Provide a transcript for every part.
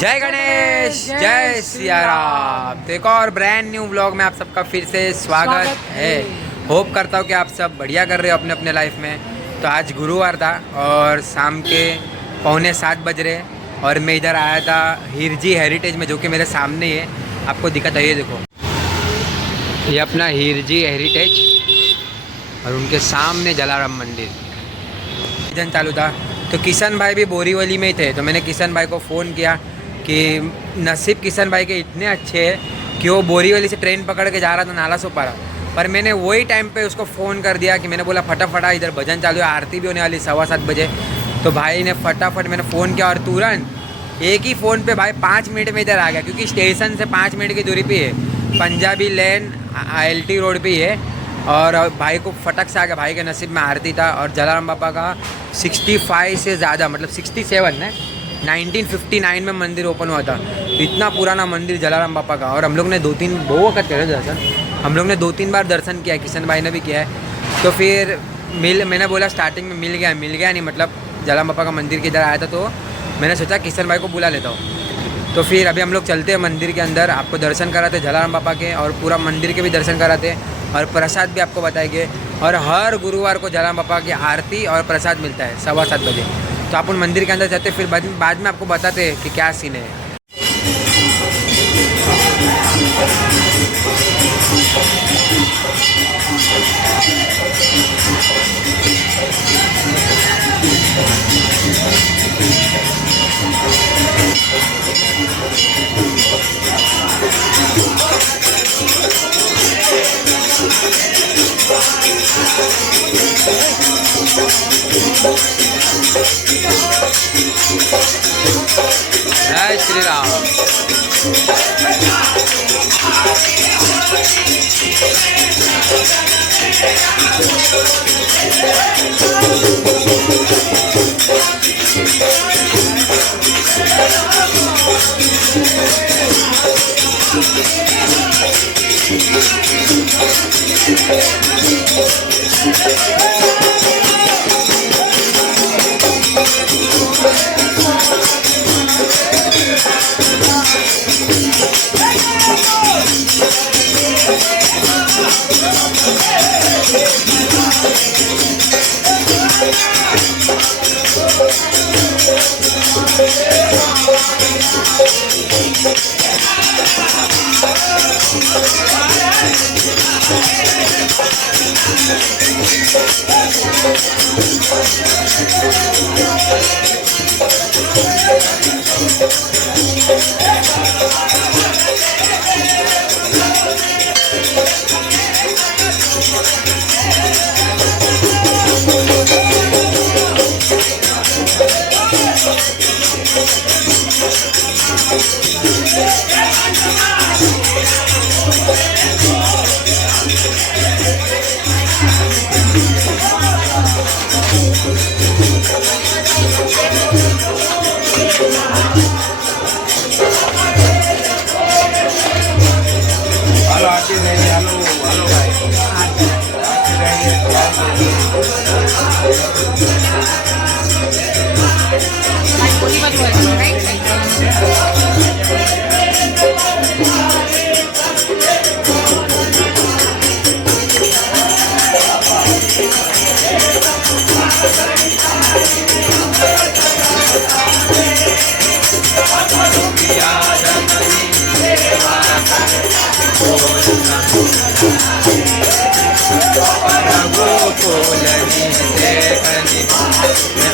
जय गणेश, जय सिया राम। तो एक और ब्रांड न्यू ब्लॉग में आप सबका फिर से स्वागत है। होप करता हूँ कि आप सब बढ़िया कर रहे हो अपने अपने लाइफ में। तो आज गुरुवार था और शाम के 6:45 बज रहे और मैं इधर आया था हिरजी हेरिटेज में, जो कि मेरे सामने ही है। आपको दिक्कत है, ये देखो, ये अपना हिरजी हेरिटेज और उनके सामने जलाराम मंदिर जन चालू था। तो किशन भाई भी बोरीवली में ही थे, तो मैंने किशन भाई को फ़ोन किया कि नसीब किशन भाई के इतने अच्छे हैं कि वो बोरीवली से ट्रेन पकड़ के जा रहा था नाला सोपारा, पर मैंने वही टाइम पे उसको फ़ोन कर दिया कि मैंने बोला फटाफट इधर भजन चालू है, आरती भी होने वाली 7:15 बजे। तो भाई ने फटाफट मैंने फ़ोन किया और तुरंत एक ही फ़ोन पे भाई 5 मिनट में इधर आ गया, क्योंकि स्टेशन से 5 मिनट की दूरी पे है, पंजाबी लेन LT रोड पे ही है। और भाई को फटक से आ गया। भाई के नसीब में आरती था और जलाराम बापा का 65 से ज़्यादा, मतलब 67 ने 1959 में मंदिर ओपन हुआ था। इतना पुराना मंदिर जलाराम बापा का। और हम लोग ने 2-3 बहु वक्त करे दर्शन, हम लोग ने 2-3 बार दर्शन किया है, किशन भाई ने भी किया है। तो फिर मैंने बोला स्टार्टिंग में मिल गया नहीं, मतलब जलाराम बापा का मंदिर किधर आया था, तो मैंने सोचा किशन भाई को बुला लेता हूँ। तो फिर अभी हम लोग चलते हैं मंदिर के अंदर, आपको दर्शन कराते जलाराम बापा के और पूरा मंदिर के भी दर्शन कराते और प्रसाद भी आपको बताएंगे। और हर गुरुवार को जलाराम बापा की आरती और प्रसाद मिलता है 7:15 बजे। तो आप उन मंदिर के अंदर जाते, फिर बाद में आपको बताते हैं कि क्या सीन है। जय श्री राम।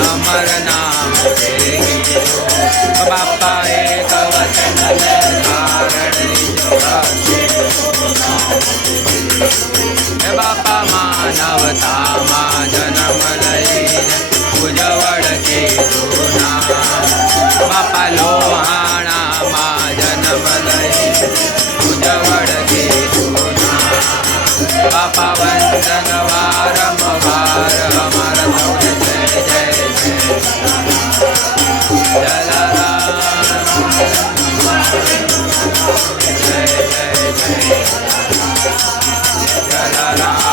अमर नाम बापा एक वचन बापा मानवता मा जन्म लईन उजवड़ के दोना बापा लोहाणा मा जन्म लईन उजवड़ के दोना बापा वंदन वारंवार हमार जय जय जलाराम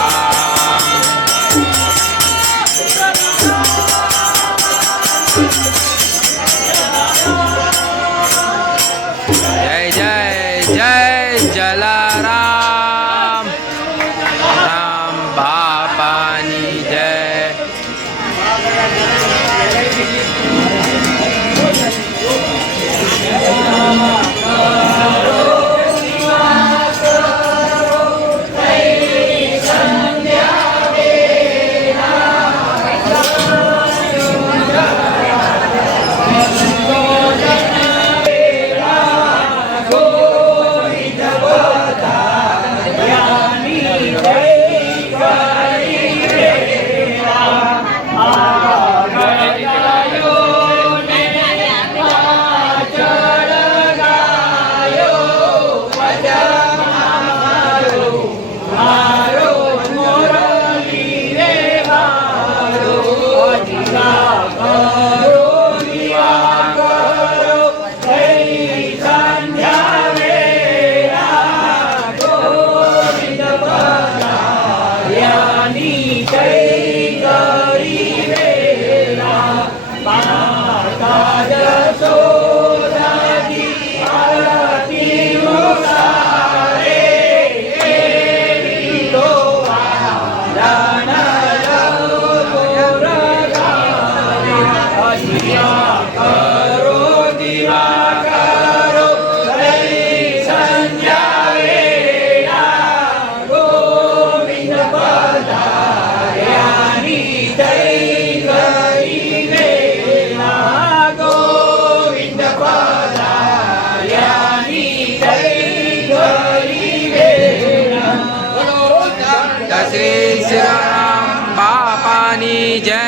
બાપાની જય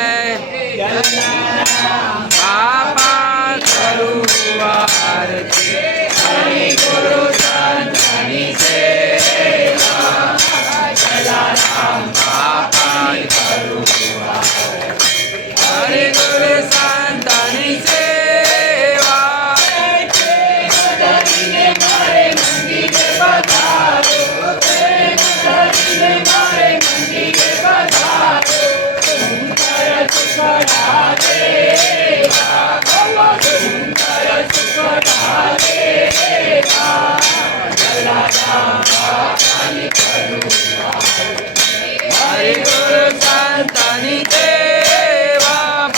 બાપા કરું આરતી હરિ ગુરુ સંતની સેવા જલારામ બાપાની કરું હરિ ગુરુ સંતની સેવા મારે મંદિરે પધારો મારે મંદિરે પધારો સુંદર સુખડા દેવા સુંદર સુખડા દેવા જલારામ બાપાની કરું હરિ ગુરુ સંતની સેવા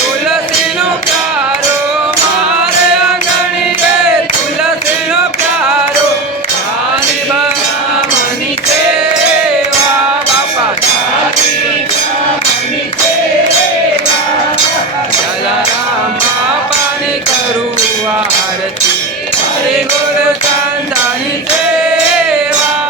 તુલસીનો પ્યારો મારે આંગણી રે તુલસીનો પ્યારો મારી બ્રાહ્મણી સેવા બાપા બ્રાહ્મણી સેવા જલારામ બાપાની કરું આરતી હરિ ગુરુ સંતની સેવા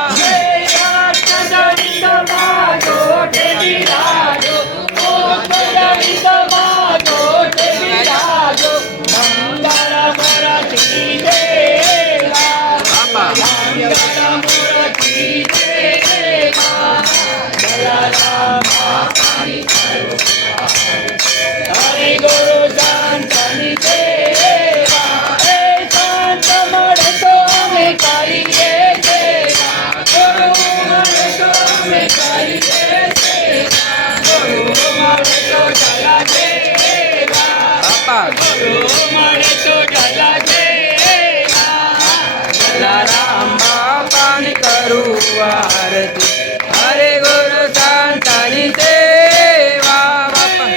હરિ ગુરુ સંતની સેવા સંત મળે તો અમે કરીએ સેવા ગુરુ મળે તો અમે કરીએ સેવા ગુરુ મળે તો જલા દેવા બાપા ગુરુ મળે તો જલા દેવા જલારામ બાપાની કરું આરતી હરિ ગુરુ સંતની સેવા બાપા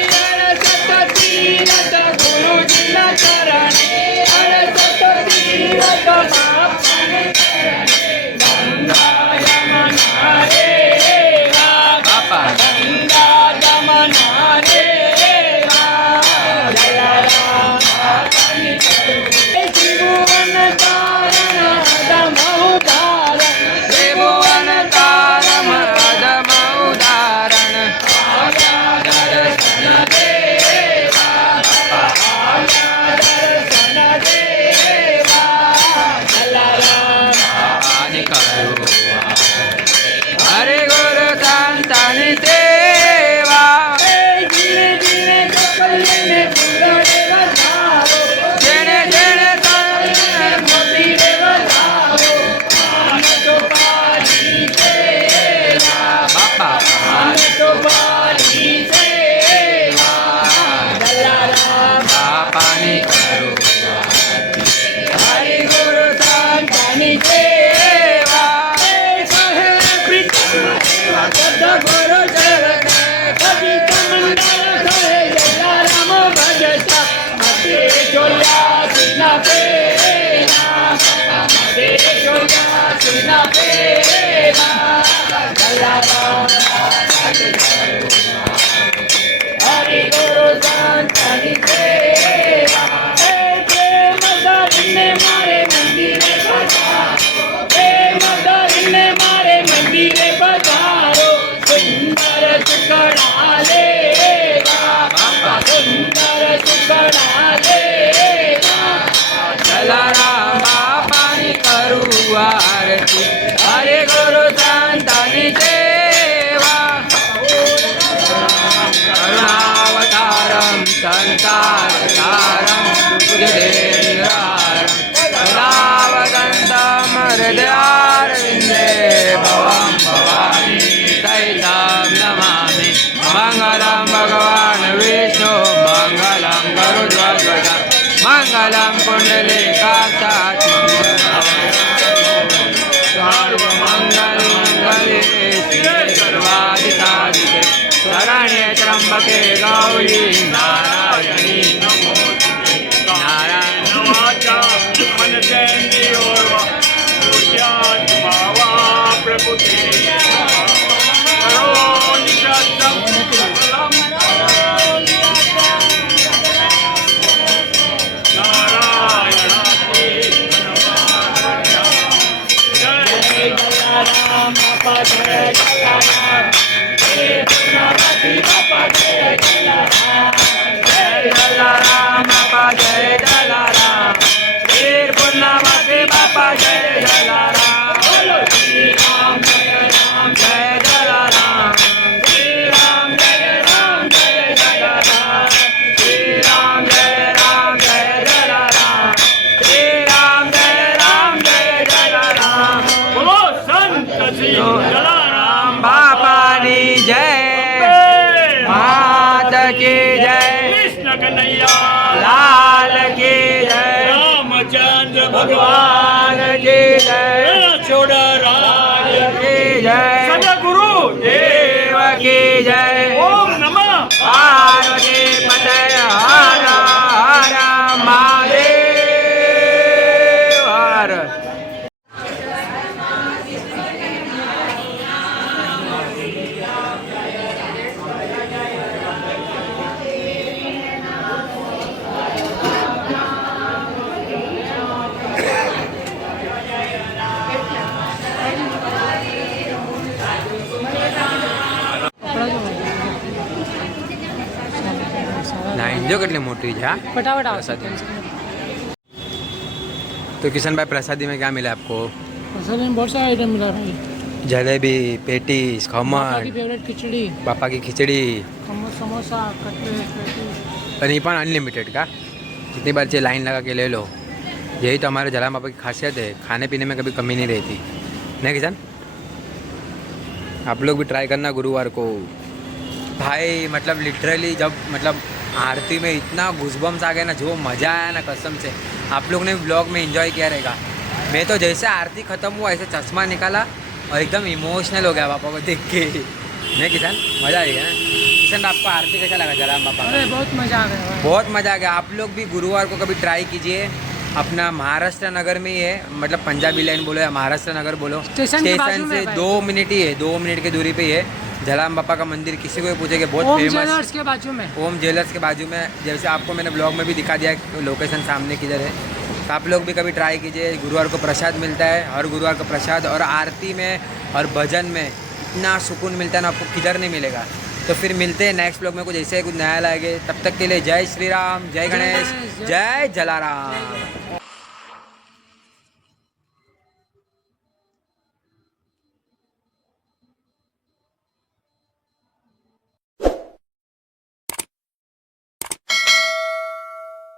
ગુરુજીના ચરણે અરે સત તીરથ બાપાને ચરણે ગંગા યમુના રેવા બાપા ગંગા યમુના રેવા જલારામ બાપાની કરું ત્રિભુવન તારણ અદમઉદારણ ત્રિભુવન તારમ અદમ ઉદાહરણ દર્શન દેવા દર્શન દેવા જલારામ બાપાની કરું હરિ ગુરુ સંતની સેવા ધીરે ધીરે કપલીને ફૂલડે વધારો જેણે જેણે મોતી રે વધારો આન તો પાણી સેવા બાપા આન તો પાણી સેવા જલારામ બાપાની કરું હરિ ગુરુ સંતની સેવા કહે પ્રીતમ સેવા કદ ગુરુ ચરણે કવિ કમંડળ કહે જલારામ ભજતા મતે જોયા સિના પેના મતે જોયા સિના પેના જલારામ હરિ ગુરુ સંતની સેવા પ્રેમ ધરીને મારે મંદિરે પધારો પ્રેમ ધરીને મારે મંદિરે પધારો સુંદર સુખડા લેવા બાપા સુંદર સુખડા લેવા જલારામ બાપાની કરું આરતી હરિ ગુરુ સંતની સેવા કરુણાવતારમ સંતારતારમ સુખદેન્દ્રારમ કરુણાવદંતમ હૃદયારવિંદે ભવં ભવાની સહિतं નમામિ મંગલમ ભગવાન વિષ્ણુ મંગલમ ગરુડધ્વજ મંગલમ પુંડલીકાક્ષાત મંગલે સર્વાધિસાધિકે શરણ્યે ત્રંબકે ગૌરી નારાયણી નારાયણ જય જલારામ પધરે जलाराम हे पूर्णावती बापा जय जलाराम जय जलाराम बापा जय जलाराम वीर पूर्णावती बापा जय जलाराम बोलो श्री राम जय जलाराम श्री राम जय जलाराम श्री राम जय जलाराम श्री राम जय जलाराम बोलो संत श्री जलाराम बापानी जय मात की जय कृष्ण कन्हैया लाल की जय रामचंद्र भगवान भगवान की जय छोड़ा राज की जय सदगुरु देव की जय ओम नमः पार्वती पते हर हर महादेव हर નાઈન જો કેટલી મોટી છે હા फटाफट आओ प्रसादी तो किशन भाई प्रसादी में क्या मिला आपको असल में बहुत सारा आइटम मिला भाई जलेबी पेटीज पापा की खमण फेवरेट खिचड़ी पापा की खिचड़ी समोसा कटलेट पेटीज और ये पण अनलिमिटेड का जितनी बार चाहिए लाइन लगा के ले लो यही तो हमारे जलाराम बाबा की खासियत है खाने पीने में कभी कमी नहीं रहती नहीं किशन आप लोग भी ट्राई करना गुरुवार को भाई मतलब लिटरली जब मतलब आरती में इतना घुसबम्स आ गया ना जो मज़ा आया ना कसम से आप लोग ने ब्लॉग में एंजॉय किया रहेगा मैं तो जैसे आरती ख़त्म हुआ ऐसे चश्मा निकाला और एकदम इमोशनल हो गया पापा को देख के नहीं किसान मज़ा आ गया ना किशन आपको आरती कैसा लगा जलाराम बाबा अरे बहुत मजा आ गया भाई बहुत मज़ा आ गया आप लोग भी गुरुवार को कभी ट्राई कीजिए अपना महाराष्ट्र नगर में ही है मतलब पंजाबी लाइन बोलो या महाराष्ट्र नगर बोलो स्टेशन के बाजू में से भाई। 2 मिनट ही है 2 मिनट की दूरी पे ही है जलाराम बापा का मंदिर किसी को भी पूछेंगे बहुत ओम फेमस ज्वेलर्स के बाजू में ओम ज्वेलर्स के बाजू में जैसे आपको मैंने ब्लॉग में भी दिखा दिया लोकेशन सामने किधर है तो आप लोग भी कभी ट्राई कीजिए गुरुवार को प्रसाद मिलता है हर गुरुवार को प्रसाद और आरती में और भजन में इतना सुकून मिलता है ना आपको किधर नहीं मिलेगा तो फिर मिलते हैं नेक्स्ट ब्लॉग में कुछ ऐसे कुछ नया लाएंगे तब तक के लिए जय श्री राम जय गणेश जय जलाराम